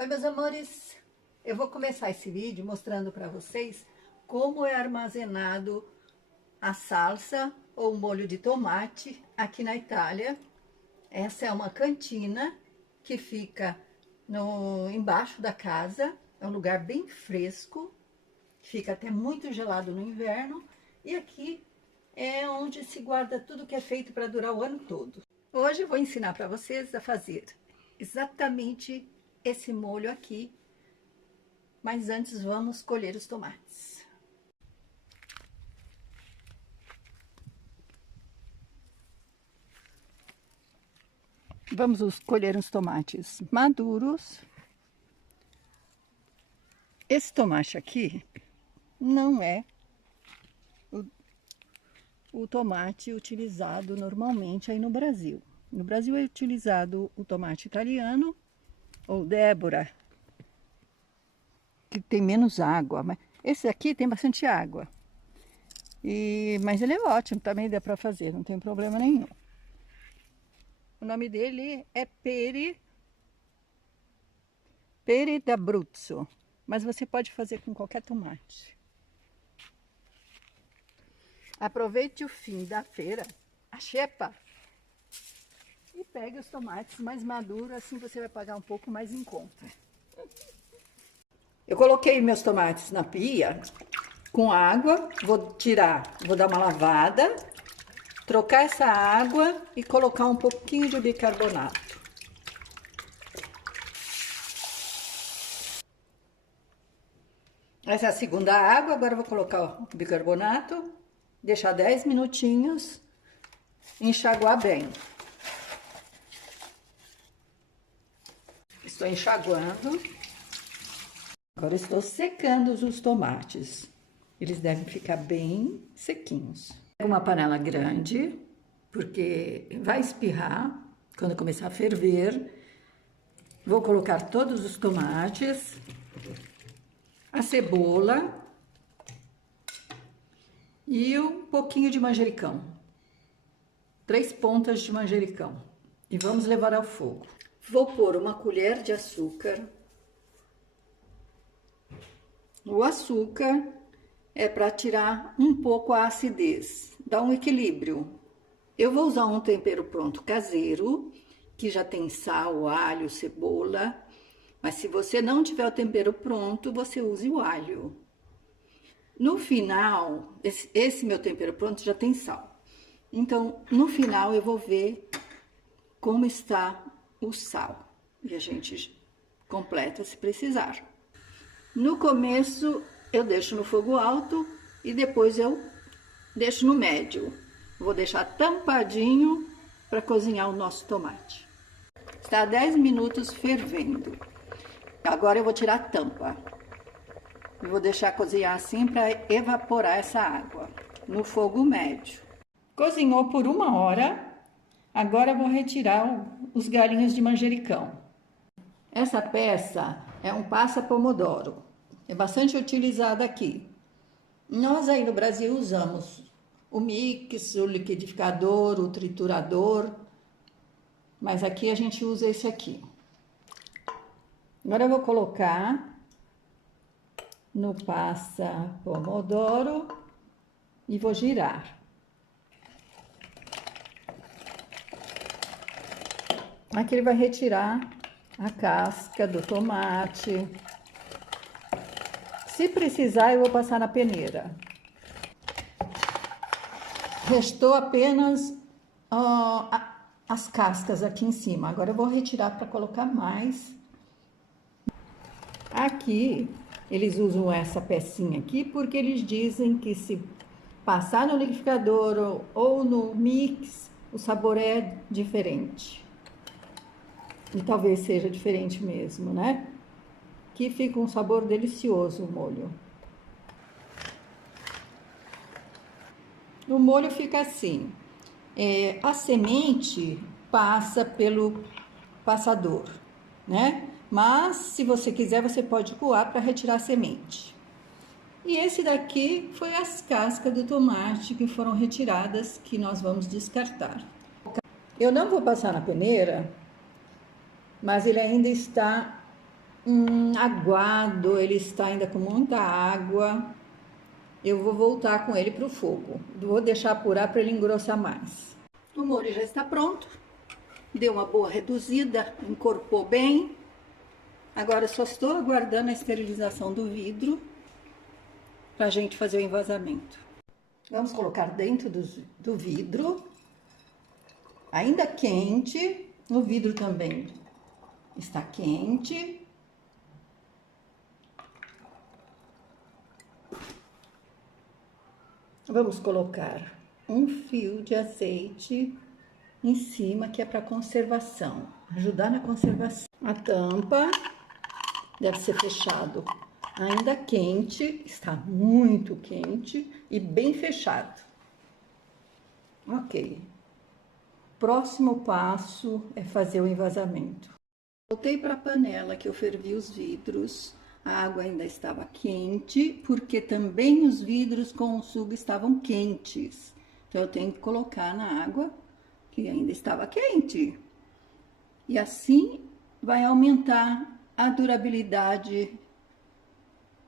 Oi, meus amores, eu vou começar esse vídeo mostrando para vocês como é armazenado a salsa ou molho de tomate aqui na Itália. Essa é uma cantina que fica embaixo da casa, é um lugar bem fresco, fica até muito gelado no inverno, e aqui é onde se guarda tudo que é feito para durar o ano todo. Hoje eu vou ensinar para vocês a fazer exatamente esse molho aqui, mas antes vamos colher os tomates. Vamos colher os tomates maduros. Esse tomate aqui não é o tomate utilizado normalmente aí no Brasil. No Brasil é utilizado o tomate italiano, ou Débora, que tem menos água, mas esse aqui tem bastante água. Mas ele é ótimo, também dá para fazer, não tem problema nenhum. O nome dele é Peri d'Abruzzo, mas você pode fazer com qualquer tomate. Aproveite o fim da feira, a xepa, e pegue os tomates mais maduros, assim você vai pagar um pouco mais em conta. Eu coloquei meus tomates na pia com água, vou dar uma lavada, trocar essa água e colocar um pouquinho de bicarbonato. Essa é a segunda água, agora eu vou colocar o bicarbonato, deixar 10 minutinhos, enxaguar bem. Estou enxaguando. Agora estou secando os tomates. Eles devem ficar bem sequinhos. Pego uma panela grande, porque vai espirrar quando começar a ferver. Vou colocar todos os tomates, a cebola e um pouquinho de manjericão. 3 pontas de manjericão. E vamos levar ao fogo. Vou pôr uma colher de açúcar. O açúcar é para tirar um pouco a acidez, dá um equilíbrio. Eu vou usar um tempero pronto caseiro, que já tem sal, alho, cebola, mas se você não tiver o tempero pronto, você use o alho. No final, esse meu tempero pronto já tem sal. Então, no final eu vou ver como está o sal e a gente completa se precisar. No começo eu deixo no fogo alto e depois eu deixo no médio. Vou deixar tampadinho para cozinhar o nosso tomate. Está 10 minutos fervendo. Agora eu vou tirar a tampa. E vou deixar cozinhar assim para evaporar essa água no fogo médio. Cozinhou por 1 hora. Agora eu vou retirar os galinhos de manjericão. Essa peça é um passa-pomodoro. É bastante utilizada aqui. Nós aí no Brasil usamos o mix, o liquidificador, o triturador. Mas aqui a gente usa esse aqui. Agora eu vou colocar no passa-pomodoro e vou girar. Aqui ele vai retirar a casca do tomate. Se precisar, eu vou passar na peneira. Restou apenas as cascas aqui em cima. Agora eu vou retirar para colocar mais. Aqui, eles usam essa pecinha aqui porque eles dizem que se passar no liquidificador ou no mix, o sabor é diferente. E talvez seja diferente mesmo, né? Que fica um sabor delicioso o molho. O molho fica assim. A semente passa pelo passador, né? Mas, se você quiser, você pode coar para retirar a semente. E esse daqui foi as cascas do tomate que foram retiradas, que nós vamos descartar. Eu não vou passar na peneira, mas ele ainda está Aguado, ele está ainda com muita água. Eu vou voltar com ele para o fogo. Vou deixar apurar para ele engrossar mais. O molho já está pronto. Deu uma boa reduzida, encorpou bem. Agora só estou aguardando a esterilização do vidro para a gente fazer o envasamento. Vamos colocar dentro do vidro, ainda quente. O vidro também está quente. Vamos colocar um fio de azeite em cima, que é para conservação, ajudar na conservação. A tampa deve ser fechado ainda quente, está muito quente e bem fechado. Ok. Próximo passo é fazer o envasamento. Voltei para a panela que eu fervi os vidros. A água ainda estava quente, porque também os vidros com o sugo estavam quentes. Então, eu tenho que colocar na água que ainda estava quente. E assim vai aumentar a durabilidade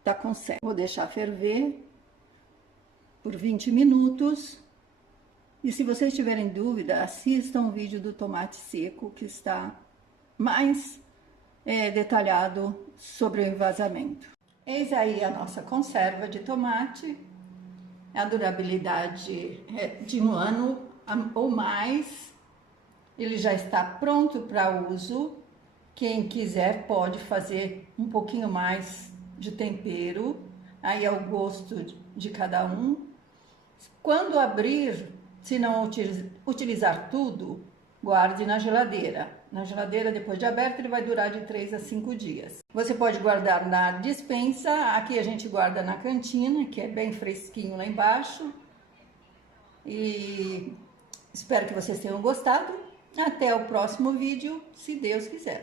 da conserva. Vou deixar ferver por 20 minutos. E se vocês tiverem dúvida, assistam o vídeo do tomate seco, que está mais detalhado sobre o envasamento. Eis aí a nossa conserva de tomate. A durabilidade é de 1 ano ou mais. Ele já está pronto para uso. Quem quiser pode fazer um pouquinho mais de tempero, aí é o gosto de cada um. Quando abrir, se não utilizar tudo, guarde na geladeira. Na geladeira, depois de aberto, ele vai durar de 3 a 5 dias. Você pode guardar na despensa, aqui a gente guarda na cantina, que é bem fresquinho lá embaixo. E espero que vocês tenham gostado. Até o próximo vídeo, se Deus quiser.